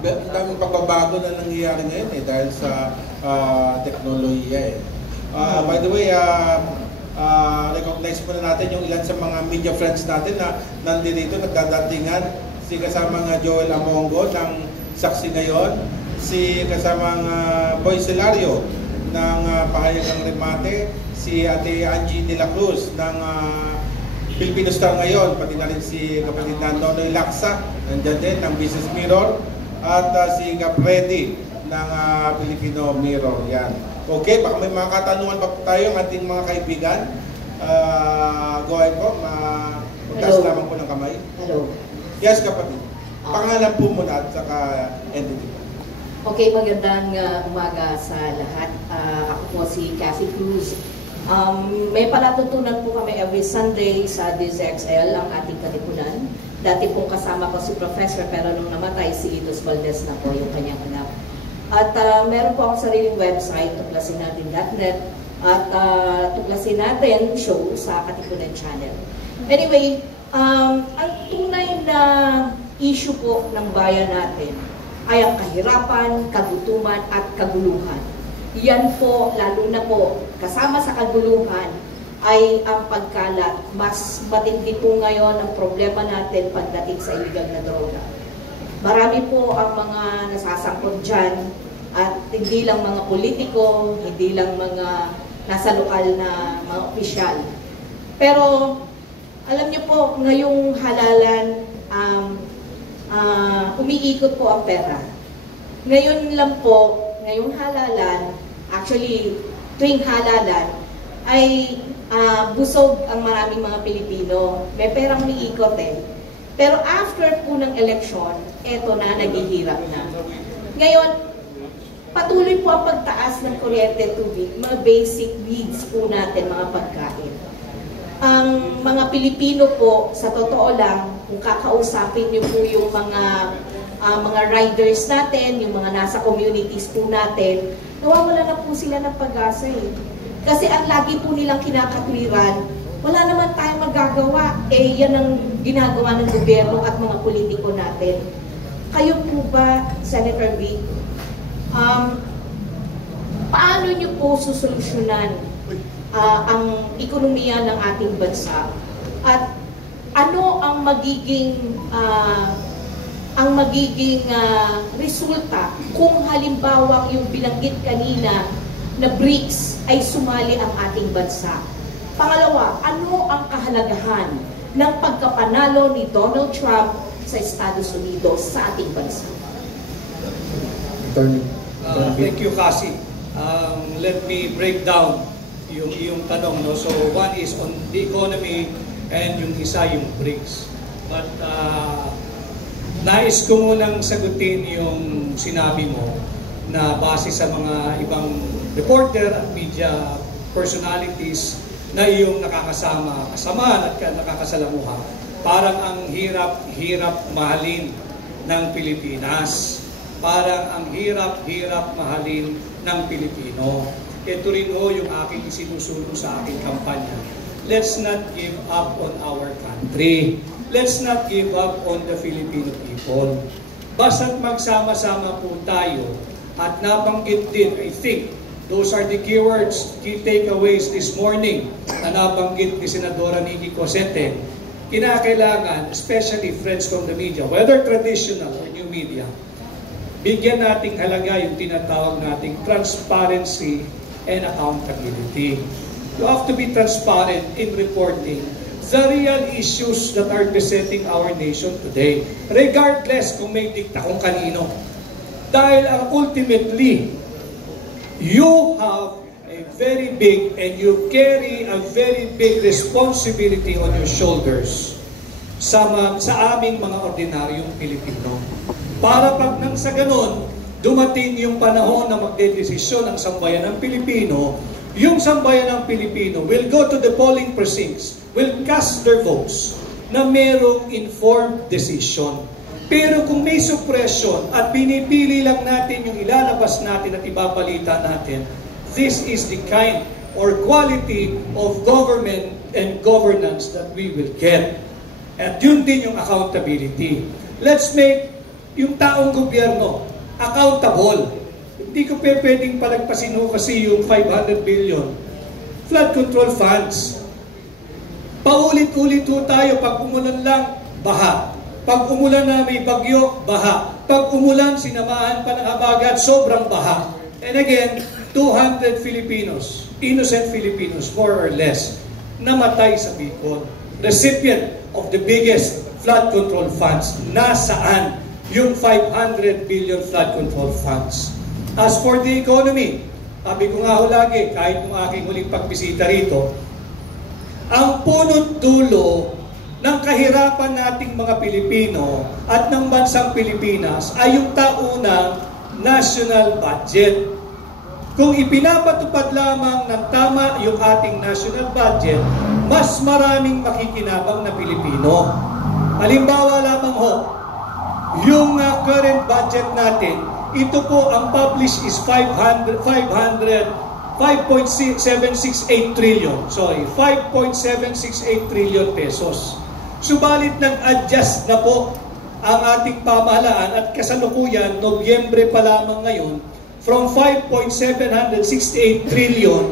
Ang daming pagbabago na nangyayari ngayon dahil sa teknolohiya by the way, recognize muna natin yung ilan sa mga media friends natin na nandito nagdadatingan. Si kasamang Joel Amongo ng Saksi Ngayon, si kasamang Boy Celario ng Pahayagang Remate, si Ate Angie de la Cruz ng Filipino Star Ngayon, pati na rin si kapatid na Nonoy Laksa, nandiyan din ng Business Mirror, at si Gapredi ng Filipino Mirror. Yan. Okay, baka may mga katanungan pa tayo ng ating mga kaibigan. Go ahead po, magtaas lamang po ng kamay. Hello. Yes, kapatid. Pangalan po muna at saka entity. Okay, magandang umaga sa lahat. Ako po si Kathy Cruz. May palatutunan po kami every Sunday sa DZXL, ang ating kalipunan. Dati pong kasama ko si Professor, pero nung namatay si Itos Valdez na po yung kanyang anak. At meron po akong sariling website, tuklasinatin.net, at Tuklasin Natin show sa Katipunan Channel. Anyway, ang tunay na issue po ng bayan natin ay ang kahirapan, kagutuman at kaguluhan. Yan po, lalo na po, kasama sa kaguluhan ay ang pagkalat. Mas matindi po ngayon ang problema natin pagdating sa illegal na droga. Marami po ang mga nasasangkot dyan at hindi lang mga politiko, hindi lang mga nasa lokal na mga opisyal. Pero alam niyo po, ngayong halalan, umiikot po ang pera. Ngayon lang po, ngayong halalan, actually tuwing halalan, ay busog ang maraming mga Pilipino. May perang umiikot Pero after po ng eleksyon, eto na, naghihirap na. Ngayon, patuloy po ang pagtaas ng kuryente, tubig, mga basic needs po natin, mga pagkain. Ang mga Pilipino po, sa totoo lang, kung kakausapin niyo po yung mga riders natin, yung mga nasa communities po natin, nawawala na po sila ng pag-asa Kasi ang lagi po nilang kinakatwiran, wala naman tayong magagawa. Yan ang ginagawa ng gobyerno at mga politiko natin. Kayo po ba, Senator Vic, paano niyo po susolusyonan ang ekonomiya ng ating bansa? At ano ang magiging resulta kung halimbawa yung binanggit kanina na BRICS ay sumali ang ating bansa? Pangalawa, ano ang kahalagahan ng pagkapanalo ni Donald Trump sa Estados Unidos sa ating bansa? Thank you, Cassie. Let me break down yung tanong. No? So one is on the economy and yung isa yung BRICS. But nais ko munang sagutin yung sinabi mo na base sa mga ibang reporter at media personalities na iyong kasamahan at nakakasalamuha. Parang ang hirap mahalin ng Pilipinas. Parang ang hirap mahalin ng Pilipino. Ito rin yung aking isinusulong sa aking kampanya. Let's not give up on our country. Let's not give up on the Filipino people. Basta't magsama-sama po tayo at nabanggit din, I think, those are the keywords, key takeaways this morning na nabanggit ni Senadora Nikki Cosete. Kinakailangan, especially friends from the media, whether traditional or new media, bigyan nating halaga yung tinatawag nating transparency and accountability. You have to be transparent in reporting the real issues that are besetting our nation today, regardless kung may dikta kung kanino. Dahil ultimately, you have a very big and you carry a very big responsibility on your shoulders sa aming mga ordinaryong Pilipino. Para pag nang sa ganon, dumating yung panahon na magdedesisyon ang sambayan ng Pilipino, yung sambayan ng Pilipino will go to the polling precincts, will cast their votes na merong informed decision. Pero kung may suppression at pinipili lang natin yung ilalabas natin at ibabalita natin, this is the kind or quality of government and governance that we will get. At yun din yung accountability. Let's make yung taong gobyerno, accountable. Hindi ko pwedeng palagpasin ho kasi yung 500 billion flood control funds. Paulit-ulit ho tayo, pag umulan lang, baha. Pag umulan na may bagyo, baha. Pag umulan, sinamahan pa ng habagat, sobrang baha. And again, 200 Filipinos, innocent Filipinos, more or less, namatay sa Bicol. Recipient of the biggest flood control funds. Nasaan yung 500 billion flood control funds? As for the economy, sabi ko nga ho lagi, kahit nung aking huling pagbisita rito, ang punot dulo ng kahirapan nating mga Pilipino at ng bansang Pilipinas ay yung taunang national budget. Kung ipinapatupad lamang ng tama yung ating national budget, mas maraming makikinabang na Pilipino. Halimbawa lamang ho, yung current budget natin, ito po ang published is 5.768 trillion. Sorry, 5.768 trillion pesos. Subalit nag-adjust na po ang ating pamahalaan at kasalukuyan, Nobyembre pa lamang ngayon, from 5.768 trillion,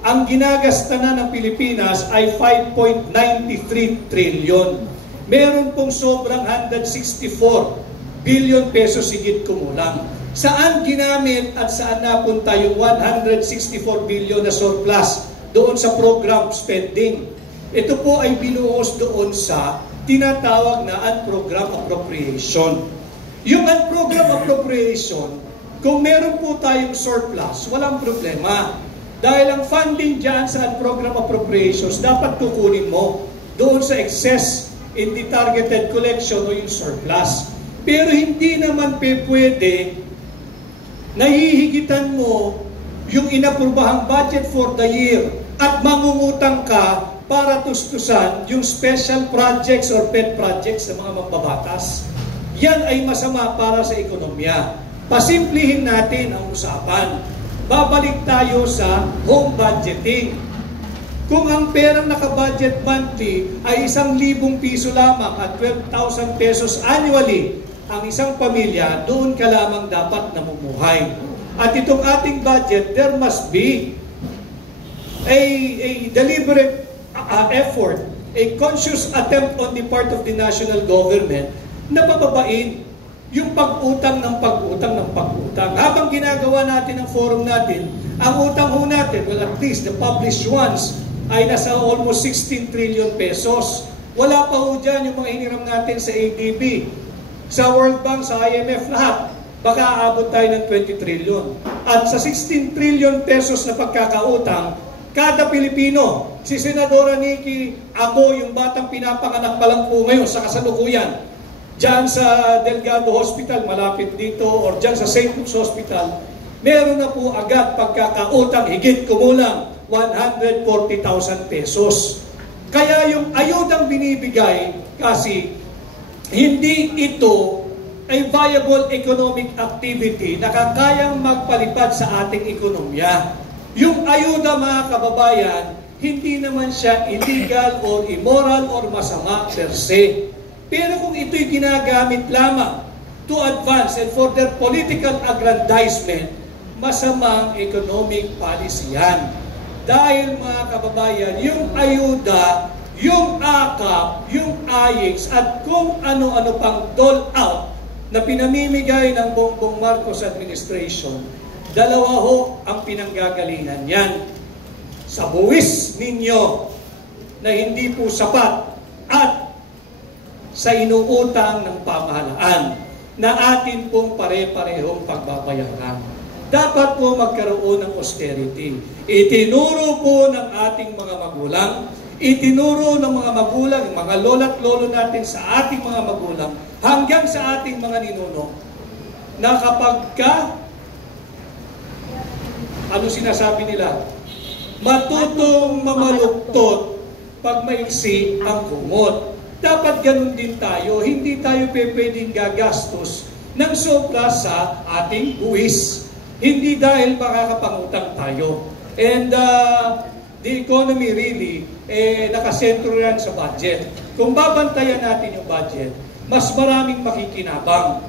ang ginagasta na ng Pilipinas ay 5.93 trillion. Meron pong sobrang 164 billion pesos higit kumulang. Saan ginamit at saan napunta yung 164 billion na surplus doon sa program spending? Ito po ay binuhos doon sa tinatawag na unprogram appropriation. Yung unprogram appropriation, kung meron po tayong surplus, walang problema. Dahil ang funding dyan sa unprogram appropriations, dapat kukunin mo doon sa excess in the targeted collection o yung surplus. Pero hindi naman pwede nahihigitan mo yung inaprubahang budget for the year at mangungutang ka para tustusan yung special projects or pet projects ng mga mambabatas. Yan ay masama para sa ekonomiya. Pasimplihin natin ang usapan. Babalik tayo sa home budgeting. Kung ang perang nakabudget monthly ay 1,000 piso lamang at 12,000 pesos annually, ang isang pamilya, doon ka lamang dapat namumuhay. At itong ating budget, there must be a deliberate effort, a conscious attempt on the part of the national government na pababain yung pag-utang ng pag-utang ng pag-utang. Habang ginagawa natin ang forum natin, ang utang ho natin, well at least the published ones, ay nasa almost 16 trillion pesos. Wala pa ho dyan yung mga hiniram natin sa ADB. Sa World Bank, sa IMF, lahat, baka aabot tayo ng 20 trillion. At sa 16 trillion pesos na pagkakautang, kada Pilipino, si Senadora Nikki, ako, yung batang pinapanganak pa lang po ngayon sa kasalukuyan, dyan sa Delgado Hospital, malapit dito, or dyan sa St. Luke's Hospital, meron na po agad pagkakautang, higit kumulang 140,000 pesos. Kaya yung ayudang binibigay, kasi hindi ito ay viable economic activity na kakayang magpalipad sa ating ekonomiya. Yung ayuda, mga kababayan, hindi naman siya illegal or immoral or masama per se. Pero kung ito'y ginagamit lamang to advance and for their political aggrandizement, masamang economic policy yan. Dahil, mga kababayan, yung ayuda, yung akap, yung AYEX, at kung ano-ano pang dole out na pinamimigay ng Bongbong Marcos administration, dalawa ho ang pinanggagalingan yan. Sa buwis ninyo na hindi po sapat at sa inuutang ng pamahalaan na atin pong pare-parehong pagbabayaran. Dapat po magkaroon ng austerity. Itinuro po ng ating mga magulang, itinuro ng mga magulang, mga lola't lolo natin sa ating mga magulang, hanggang sa ating mga ninuno, na kapag ano sinasabi nila? Matutong mamaluktot pag maiksi ang kumot. Dapat ganun din tayo, hindi tayo pwedeng gagastos ng sobra sa ating buwis. Hindi dahil makakapangutang tayo. And the economy really, nakasentro yan sa budget. Kung babantayan natin yung budget, mas maraming makikinabang.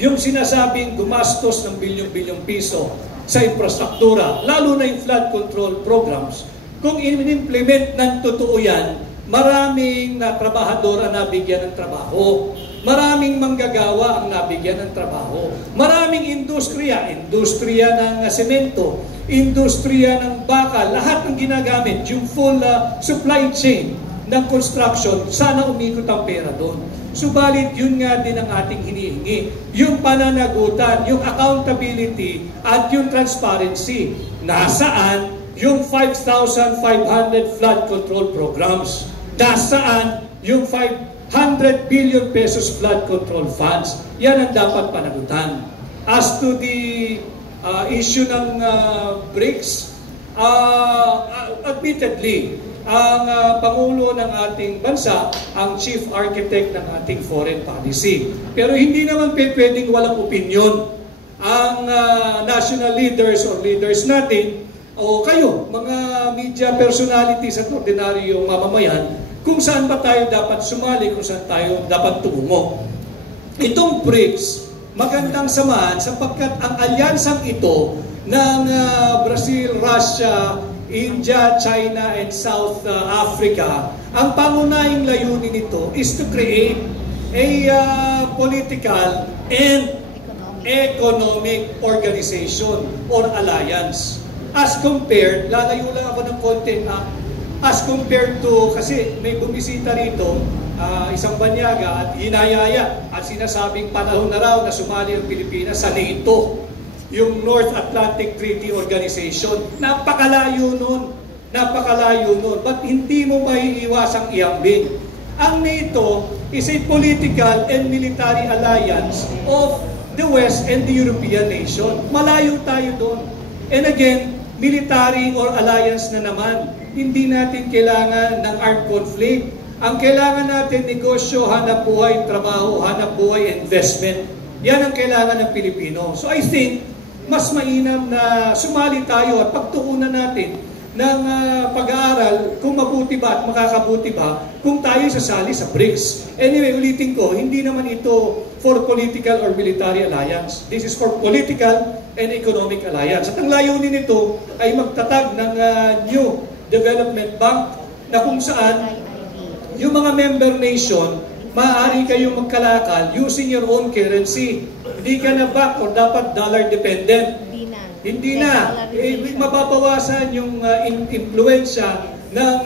yung sinasabing gumastos ng bilyong-bilyong piso sa infrastruktura, lalo na yung flood control programs, kung in-implement ng totoo yan, maraming trabahador ang nabigyan ng trabaho. Maraming manggagawa ang nabigyan ng trabaho. Maraming industriya ng semento, industriya ng bakal, lahat ng ginagamit, yung full supply chain ng construction, sana umikot ang pera doon. Subalit, yun nga din ang ating hinihingi. Yung pananagutan, yung accountability, at yung transparency. Nasaan yung 5,500 flood control programs? Nasaan yung 500 billion pesos flood control funds? Yan ang dapat panagutan. As to the issue ng BRICS, admittedly, ang Pangulo ng ating bansa, ang chief architect ng ating foreign policy. Pero hindi naman pwedeng walang opinion ang national leaders or leaders natin o kayo, mga media personalities at ordinaryong mamamayan, kung saan ba tayo dapat sumali, kung saan tayo dapat tumungo. Itong BRICS, magandang samahan sapagkat ang alyansang ito ng Brazil, Russia, India, China, and South Africa, ang pangunahing layunin nito is to create a political and economic organization or alliance. As compared, lalayo lang ako ng konti, as compared to, kasi may bumisita rito, isang banyaga at hinayaya at sinasabing panahon na raw na sumali ang Pilipinas sa NATO, yung North Atlantic Treaty Organization. Napakalayo nun. But hindi mo maiiwasang iambing. Ang NATO is a political and military alliance of the West and the European nation. Malayo tayo doon. And again, military or alliance na naman. Hindi natin kailangan ng armed conflict. Ang kailangan natin, negosyo, hanap buhay, trabaho, hanap buhay, investment. Yan ang kailangan ng Pilipino. So I think, mas mainam na sumali tayo at pagtuunan natin ng pag-aaral kung mabuti ba at makakabuti ba kung tayo sasali sa BRICS. Anyway, ulitin ko, hindi naman ito for political or military alliance. This is for political and economic alliance. At ang layunin nito ay magtatag ng new development bank na kung saan yung mga member nation, maaari kayong magkalakal using your own currency. Hindi ka na back or dapat dollar dependent. Hindi na. Mababawasan yung impluensya ng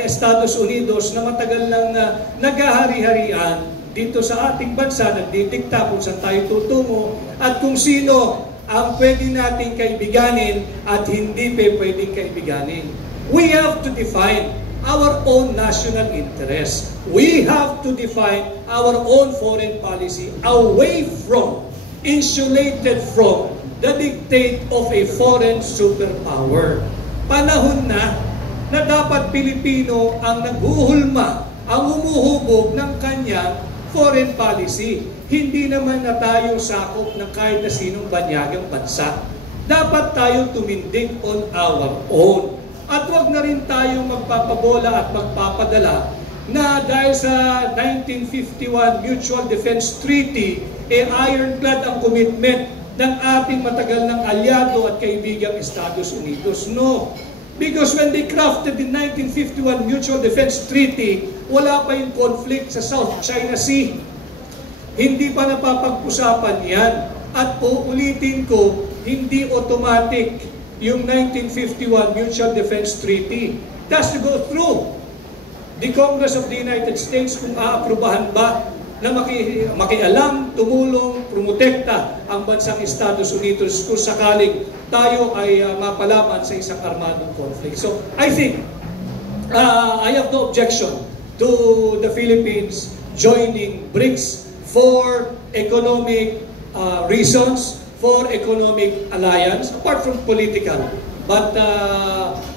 Estados Unidos na matagal nang naghahari-harian dito sa ating bansa, nagdidikta kung saan tayo tutungo at kung sino ang pwede nating kaibiganin at hindi pwedeng kaibiganin. We have to define our own national interest. We have to define our own foreign policy away from, insulated from, the dictate of a foreign superpower. Panahon na dapat Pilipino ang naghuhulma, ang humuhubog ng kanyang foreign policy. Hindi naman na tayo sakop ng kahit na sinong banyagang bansa. Dapat tayo tumindig on our own. At wag na rin tayo magpapabola at magpapadala na dahil sa 1951 Mutual Defense Treaty, ironclad ang commitment ng ating matagal ng alyado at kaibigang Estados Unidos. No. Because when they crafted the 1951 Mutual Defense Treaty, wala pa yung conflict sa South China Sea. Hindi pa napapag-usapan yan. At uulitin ko, hindi automatic yung 1951 Mutual Defense Treaty. It has to go through the Congress of the United States kung aaprubahan ba na makialam, tumulong, promotekta ang bansang Estados Unidos kung sakaling tayo ay mapalaman sa isang armadong conflict. So, I think, I have no objection to the Philippines joining BRICS for economic reasons, for economic alliance, apart from political. But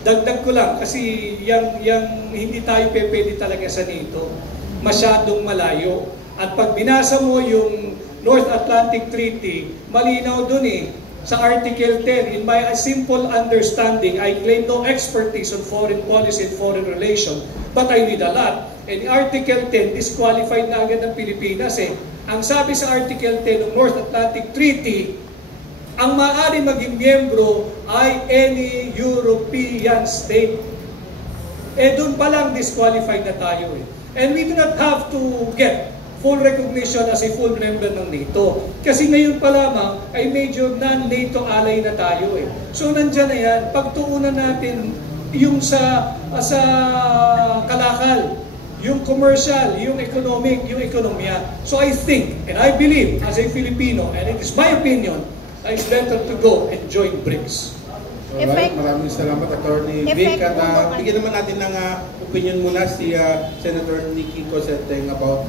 dagdag ko lang, kasi yung hindi tayo pwede talaga sa NATO, masyadong malayo. At pag binasa mo yung North Atlantic Treaty, malinaw dun sa Article 10, in my simple understanding, I claim no expertise on foreign policy and foreign relations, but I read a lot. And Article 10, disqualified na agad ng Pilipinas Ang sabi sa Article 10 ng North Atlantic Treaty, ang maaari maging miyembro ay any European state. Doon pa lang disqualified na tayo And we do not have to get full recognition as a full member ng NATO. Kasi ngayon pa lamang ay major non-NATO ally na tayo So nandyan na yan, pagtuunan natin yung sa kalakal, yung commercial, yung economic, yung ekonomiya. So I think, and I believe as a Filipino, and it is my opinion, it's better to go and join BRICS. Alright, maraming salamat, Attorney Vic. At bigyan naman natin ng opinion muna si Senator Nikki Cosenteng about